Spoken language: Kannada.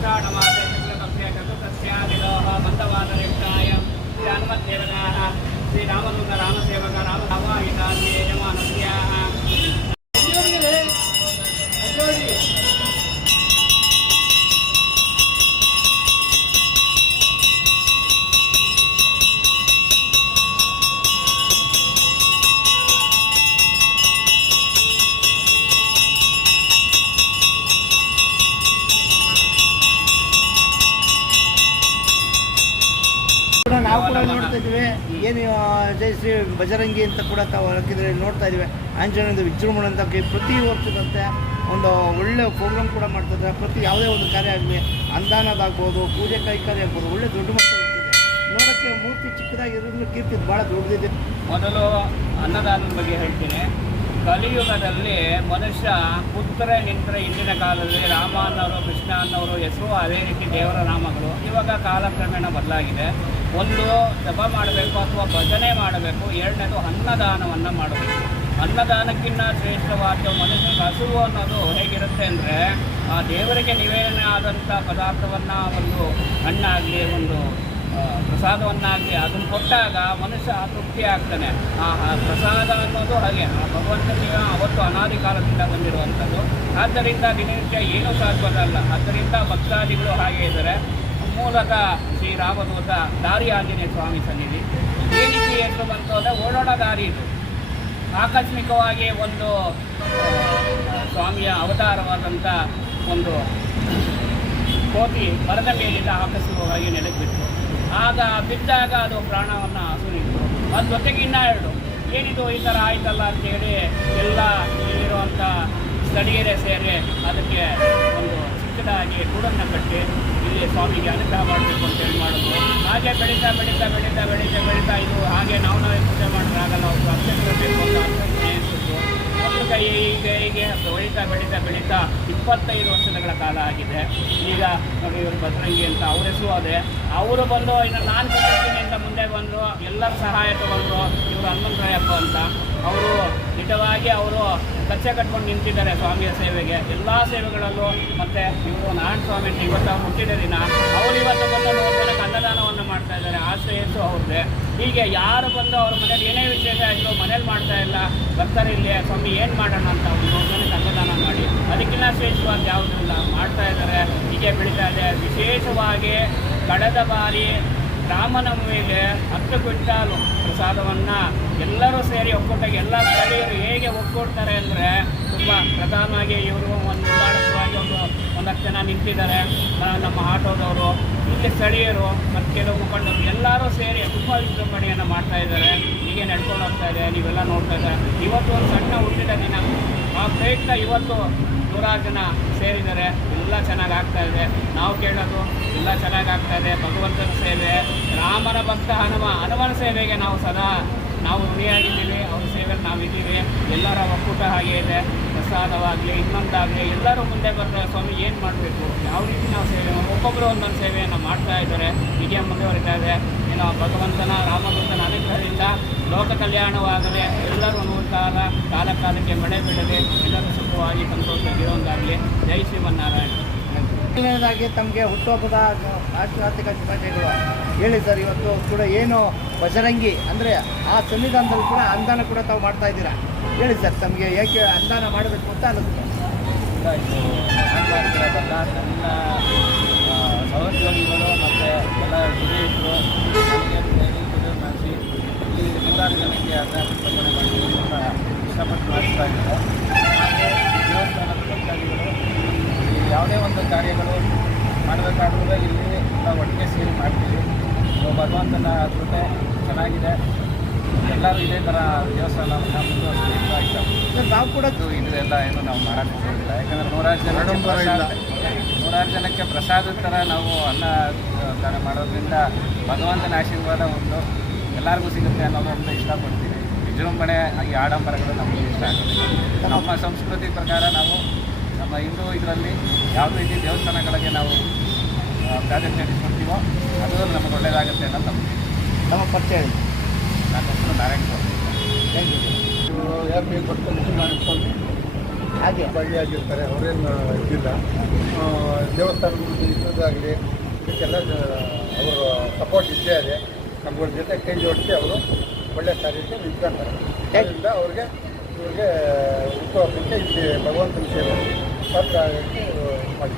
ఆషాఢమాసే శుక్లపక్షే చతుర్థస్యాదిలోహ మందవాదయుక్తాయ శ్రీ హనుమద్దేవతాः శ్రీరామదూత రామసేవక రామ సవాహితాన్యేయమానుష్యాः ನಾವು ಕೂಡ ನೋಡ್ತಾ ಇದ್ದೀವಿ. ಏನು ಜಯಶ್ರೀ ಬಜರಂಗಿ ಅಂತ ಕೂಡ ತಾವು ಹಾಕಿದ್ರೆ ನೋಡ್ತಾ ಇದ್ದೀವಿ. ಆಂಜನೇಯದ ವಿಜೃಂಭಣೆ ಅಂತ ಪ್ರತಿ ವರ್ಷದಂತೆ ಒಂದು ಒಳ್ಳೆ ಪ್ರೋಗ್ರಾಮ್ ಕೂಡ ಮಾಡ್ತಿದ್ದಾರೆ ಪ್ರತಿ ಯಾವುದೇ ಒಂದು ಕಾರ್ಯ ಆಗಲಿ ಅನುದಾನದಾಗ್ಬೋದು ಪೂಜೆ ಕೈಕಾರ್ಯ ಆಗ್ಬೋದು, ಒಳ್ಳೆ ದೊಡ್ಡ ಮಟ್ಟ ನೋಡೋಕ್ಕೆ ಮೂರ್ತಿ ಚಿಕ್ಕದಾಗಿರೋದ್ರಿಂದ ಕೀರ್ತಿ ಭಾಳ ದೊಡ್ಡದಿದೆ. ಮೊದಲು ಅನ್ನದಾನದ ಬಗ್ಗೆ ಹೇಳ್ತೀನಿ. ಕಲಿಯುಗದಲ್ಲಿ ಮನುಷ್ಯ ಪುತ್ರ, ನಿಂತರೆ ಹಿಂದಿನ ಕಾಲದಲ್ಲಿ ರಾಮ ಅನ್ನೋರು, ಕೃಷ್ಣ ಅನ್ನೋರು, ಹೆಸರು ಅದೇ ರೀತಿ ದೇವರ ನಾಮಗಳು. ಇವಾಗ ಕಾಲಕ್ರಮೇಣ ಬದಲಾಗಿದೆ. ಒಂದು ಜಪ ಮಾಡಬೇಕು ಅಥವಾ ಭಜನೆ ಮಾಡಬೇಕು, ಎರಡನೇದು ಅನ್ನದಾನವನ್ನು ಮಾಡಬೇಕು. ಅನ್ನದಾನಕ್ಕಿಂತ ಶ್ರೇಷ್ಠವಾದ ಮನುಷ್ಯನಿಗೆ ಹಸುವು ಅನ್ನೋದು ಹೇಗಿರುತ್ತೆ ಅಂದರೆ, ಆ ದೇವರಿಗೆ ನಿವೇದನೆ ಆದಂಥ ಪದಾರ್ಥವನ್ನು ಒಂದು ಹಣ್ಣಾಗಲಿ, ಒಂದು ಪ್ರಸಾದವನ್ನಾಗಲಿ ಅದನ್ನು ಕೊಟ್ಟಾಗ ಮನುಷ್ಯ ತೃಪ್ತಿ ಆಗ್ತಾನೆ. ಆ ಪ್ರಸಾದ ಅನ್ನೋದು ಹಾಗೆ. ಆ ಭಗವಂತನಿಗೆ ಅವತ್ತು ಅನಾದಿ ಕಾಲದಿಂದ ಬಂದಿರುವಂಥದ್ದು ಆದ್ದರಿಂದ ದಿನನಿತ್ಯ ಏನೂ ಸಾಧ್ಯವಲ್ಲ ಆದ್ದರಿಂದ ಭಕ್ತಾದಿಗಳು ಹಾಗೆ ಇದ್ದಾರೆ. ಮೂಲಕ ಶ್ರೀರಾಮದೂತ ದಾರಿ ಆಂಜನೇಯ ಸ್ವಾಮಿ ಸನ್ನಿಧಿ. ವೇದಿಕೆ ಎಂದು ಬಂತು ಅಂದರೆ ಓಡೋಣ ದಾರಿ ಇದು. ಆಕಸ್ಮಿಕವಾಗಿ ಒಂದು ಸ್ವಾಮಿಯ ಅವತಾರವಾದಂಥ ಒಂದು ಕೋತಿ ಮರದ ಮೇಲಿಂದ ಆಕಸ್ಮಿಕವಾಗಿ ನೆಲಕ್ಕೆ ಆಗ ಬಿದ್ದಾಗ ಅದು ಪ್ರಾಣವನ್ನು ಹಸುನಿತ್ತು ಅದು ಜೊತೆಗೆ ಇನ್ನ ಎರಡು. ಏನಿದು ಈ ಥರ ಆಯ್ತಲ್ಲ ಅಂತೇಳಿ ಎಲ್ಲ ಇಲ್ಲಿರುವಂಥ ಸ್ಥಳೀಯರೇ ಸೇರಿ ಅದಕ್ಕೆ ಒಂದು ಚಿಕ್ಕದಾಗಿ ಗೂಡನ್ನು ಕಟ್ಟಿ ಇಲ್ಲಿ ಸ್ವಾಮಿಗೆ ಅನುಗ್ರಹ ಮಾಡಬೇಕು ಅಂತೇಳಿ ಮಾಡೋದು ಹಾಗೆ ಬೆಳೀತಾ ಬೆಳೀತಾ ಬೆಳೀತಾ ಬೆಳೀತಾ ಬೆಳೀತಾ ಇದು ಹಾಗೆ ನಾವು ನಾವೇ ಪೂಜೆ ಮಾಡೋಕ್ಕಾಗಲ್ಲ ಅವ್ರು ಅರ್ಚಕರು ಅಂತ ಒಂದು ಕೈ ಹೀಗೆ ಹೀಗೆ ಬೆಳೀತಾ ಬೆಳೀತಾ ಬೆಳೀತಾ ಇಪ್ಪತ್ತೈದು ವರ್ಷಗಳ ಕಾಲ ಆಗಿದೆ. ಈಗ ನೋಡಿ ಇವರು ಅಂತ ಅವ್ರ ಹೆಸರು ಅದೇ ಅವರು ಬಂದು ಇನ್ನು ನಾನು ಕಟ್ಟಿರ್ತೀನಿ ಅಂತ ಮುಂದೆ ಬಂದು ಎಲ್ಲರ ಸಹಾಯ ತಗೊಂಡ್ರು ಇವರು ಹನುಮಂತರಾಯಪ್ಪ ಅಂತ. ಅವರು ನಿಜವಾಗಿ ಅವರು ಕಚ್ಚೆ ಕಟ್ಕೊಂಡು ನಿಂತಿದ್ದಾರೆ ಸ್ವಾಮಿಯ ಸೇವೆಗೆ. ಎಲ್ಲ ಸೇವೆಗಳಲ್ಲೂ ಮತ್ತು ಇವರು ನಾರಾಯಣ ಸ್ವಾಮಿ ಅಂತ ಇವತ್ತು ಹುಟ್ಟಿದ ದಿನ ಅವರು ಇವತ್ತು ಬಂದು ನೋಡ್ಕೊಳಕ್ಕೆ ಅನ್ನದಾನವನ್ನು ಮಾಡ್ತಾ ಇದ್ದಾರೆ. ಆ ಶ್ರೇಯಸ್ಸು ಅವ್ರದ್ದೇ. ಹೀಗೆ ಯಾರು ಬಂದು ಅವ್ರ ಮನೇಲಿ ಏನೇ ವಿಶೇಷ ಆಯಿತು ಮನೇಲಿ ಮಾಡ್ತಾ ಇಲ್ಲ, ಬರ್ತಾರೆ ಇಲ್ಲಿ, ಸ್ವಾಮಿ ಏನು ಮಾಡೋಣ ಅಂತ ಅವ್ರು ನೋಡ್ಕೊಳಕ್ಕೆ ಅನ್ನದಾನ ಮಾಡಿ. ಅದಕ್ಕಿಂತ ಶ್ರೇಷ್ಠವಾದ ಯಾವುದು? ಮಾಡ್ತಾ ಇದ್ದಾರೆ. ಹೀಗೆ ಬೆಳೀತಾ ಇದೆ. ವಿಶೇಷವಾಗಿ ಕಳೆದ ಬಾರಿ ರಾಮನವಮಿಗೆ ಹತ್ತು ಕ್ವಿಂಟಾಲು ಪ್ರಸಾದವನ್ನು ಎಲ್ಲರೂ ಸೇರಿ ಒಕ್ಕೂಟಾಗಿ ಎಲ್ಲ ಸ್ಥಳೀಯರು ಹೇಗೆ ಒಗ್ಗೂಡ್ತಾರೆ ಅಂದರೆ ತುಂಬ ಪ್ರಧಾನವಾಗಿ ಇವರು ಒಂದು ಉದಾಹರಣವಾಗಿ ಒಂದು ಒಂದಷ್ಟು ಜನ ನಿಂತಿದ್ದಾರೆ. ನಮ್ಮ ಆಟೋದವರು, ಇಲ್ಲಿ ಸ್ಥಳೀಯರು, ಮತ್ತು ಕೆಲವು ಮುಖಂಡರು ಎಲ್ಲರೂ ಸೇರಿ ತುಂಬ ವಿಜೃಂಭಣೆಯನ್ನು ಮಾಡ್ತಾ ಇದ್ದಾರೆ. ಹೀಗೆ ನಡ್ಕೊಂಡು ಹೋಗ್ತಾ ಇದೆ. ನೀವೆಲ್ಲ ನೋಡ್ತಾ ಇದ್ದಾರೆ? ಇವತ್ತು ಒಂದು ಸಣ್ಣ ಹುಟ್ಟಿದ ದಿನ. ಆ ಪ್ರಯುಕ್ತ ಇವತ್ತು ನೂರಾರು ಜನ ಸೇರಿದ್ದಾರೆ ಎಲ್ಲ ಚೆನ್ನಾಗಿ ಆಗ್ತಾ ಇದೆ. ನಾವು ಕೇಳೋದು ಎಲ್ಲ ಚೆನ್ನಾಗಿ ಆಗ್ತಾ ಇದೆ. ಭಗವಂತನ ಸೇವೆ ರಾಮನ ಭಕ್ತ ಹನುಮ, ಹನುಮನ ಸೇವೆಗೆ ನಾವು ಸದಾ, ನಾವು ಋಣಿಯಾಗಿದ್ದೀವಿ. ಅವ್ರ ಸೇವೆಯಲ್ಲಿ ನಾವಿದ್ದೀವಿ. ಎಲ್ಲರ ಒಕ್ಕೂಟ ಹಾಗೆ ಇದೆ. ಪ್ರಸಾದವಾಗಲಿ, ಇನ್ನೊಂದಾಗಲಿ, ಎಲ್ಲರೂ ಮುಂದೆ ಬರ್ತಾರೆ ಸ್ವಾಮಿ ಏನು ಮಾಡಬೇಕು? ಯಾವ ರೀತಿ ನಾವು ಸೇವೆ ಒಬ್ಬೊಬ್ಬರು ಒಂದೊಂದು ಸೇವೆಯನ್ನು ಮಾಡ್ತಾ ಇದ್ದಾರೆ. ಹೀಗೆ ಮುಂದುವರಿತಾ ಇದೆ ಏನೋ ಭಗವಂತನ ರಾಮಭಕ್ತನ ಅನುಗ್ರಹದಿಂದ ಲೋಕ ಕಲ್ಯಾಣವಾಗಲಿ ಎಲ್ಲರೂ ನೂರು ಕಾಲ ಕಾಲ ಕಾಲಕ್ಕೆ ಮಳೆ ಬೀಳದೆ ಎಲ್ಲರೂ ಸುಖವಾಗಿ ಸಂತೋಷವಾಗಿರೋಂಗಾಗಲಿ ಜೈ ಶ್ರೀಮನ್ನಾರಾಯಣ. ಮೊದಲನೇದಾಗಿ ತಮಗೆ ಹುಟ್ಟುಹಬ್ಬದ ಆರ್ಥಿಕ ಶುಭಾಶಯಗಳು. ಹೇಳಿ ಸರ್ ಇವತ್ತು ಕೂಡ ಏನು ಬಜರಂಗಿ ಅಂದರೆ ಆ ಸನ್ನಿಧಾನದಲ್ಲಿ ಕೂಡ ಅಂದಾನ ಕೂಡ ತಾವು ಮಾಡ್ತಾ ಇದ್ದೀರಾ? ಹೇಳಿ ಸರ್ ತಮಗೆ ಏಕೆ ಅಂದಾನ ಮಾಡಬೇಕು ಅಂತ ಅನ್ನಿಸ್ತು ಈಗ ಇದು ಮಾಡ್ತಿರೋದಲ್ಲ ನನ್ನ ಆ, ಸಹೋದ್ಯೋಗಿಗಳು ಮತ್ತು ಎಲ್ಲ ಮಾಡಿಸಿ ನೂರಾರು ಜನಕ್ಕೆ ಅಂತ ಇಷ್ಟಪಟ್ಟು ಮಾಡಿಸ್ತಾ ಇದ್ದಾರೆ ಹಾಗೆ ದೇವಸ್ಥಾನದ ಭಕ್ತಾದಿಗಳು ಯಾವುದೇ ಒಂದು ಕಾರ್ಯಗಳು ಮಾಡಬೇಕಾದ್ರೂ ಇಲ್ಲಿ ಎಲ್ಲ ಒಟ್ಟಿಗೆ ಸೇರಿ ಮಾಡ್ತೀವಿ ಭಗವಂತನ ಕೃಪೆ ಚೆನ್ನಾಗಿದೆ ಎಲ್ಲರೂ ಇದೇ ಥರ ದೇವಸ್ಥಾನವನ್ನು ಮುಂದುವರಿಸಬೇಕು ಆಯ್ತಾ ನಾವು ಕೂಡ ಇದು ಇದೆಲ್ಲ ಏನು ನಾವು ಮಾಡಕ್ಕೆ ಹೋಗಿಲ್ಲ ಯಾಕಂದ್ರೆ ನೂರಾರು ಜನ ಜನಕ್ಕೆ ಪ್ರಸಾದದ ಥರ ನಾವು ಅನ್ನ ದಾನ ಮಾಡೋದ್ರಿಂದ ಭಗವಂತನ ಆಶೀರ್ವಾದ ಒಂದು ಎಲ್ಲರಿಗೂ ಸಿಗುತ್ತೆ ಅನ್ನೋದೊಂದು ಇಷ್ಟಪಡ್ತೀವಿ ವಿಜೃಂಭಣೆ ಈ ಆಡಂಬರಗಳು ನಮಗೆ ಇಷ್ಟ ಆಗುತ್ತೆ. ನಮ್ಮ ಸಂಸ್ಕೃತಿ ಪ್ರಕಾರ ನಾವು ನಮ್ಮ ಹಿಂದೂ ಇದರಲ್ಲಿ ಯಾವ ರೀತಿ ದೇವಸ್ಥಾನಗಳಿಗೆ ನಾವು ಪ್ರಾಧಾನ್ಯ ಇಟ್ಕೊಳ್ತೀವೋ ಅದು ನಮಗೆ ಒಳ್ಳೆಯದಾಗುತ್ತೆ ಅನ್ನೋದು ನಮಗೆ ನಮ್ಮ ಪರಿಚಯ ಹೇಳಿ ನನ್ನ ಹೆಸರು ನಾರಾಯಣ ಸ್ವಾಮಿ ಥ್ಯಾಂಕ್ ಯು. ಯಾರು ನೀವು ಕೊಟ್ಟು ಮಾಡಿಕೊಂಡು ಹಾಗೆ ಭಾಗಿಯಾಗಿರ್ತಾರೆ ಅವರೇನು ಇದಿಲ್ಲ ಆ, ದೇವಸ್ಥಾನಗಳು ಇರೋದಾಗಲಿ ಇದಕ್ಕೆಲ್ಲ ಅವರು ಸಪೋರ್ಟ್ ಇದ್ದೇ ಇದೆ ನಮ್ಮ ಜೊತೆ ಕೈ ಜೋಡಿಸಿ ಅವರು ಒಳ್ಳೆ ಕಾರ್ಯಕ್ಕೆ ನಿಂತ್ಕೊಂತಾರೆ ಅದರಿಂದ ಅವ್ರಿಗೆ ಇವ್ರಿಗೆ ಹುಟ್ಟುಹಬ್ಬಕ್ಕೆ ಇಲ್ಲಿ ಭಗವಂತನ ಸೇವೆ ಸರ್ಕಾರಕ್ಕೆ ಮಾಡಿ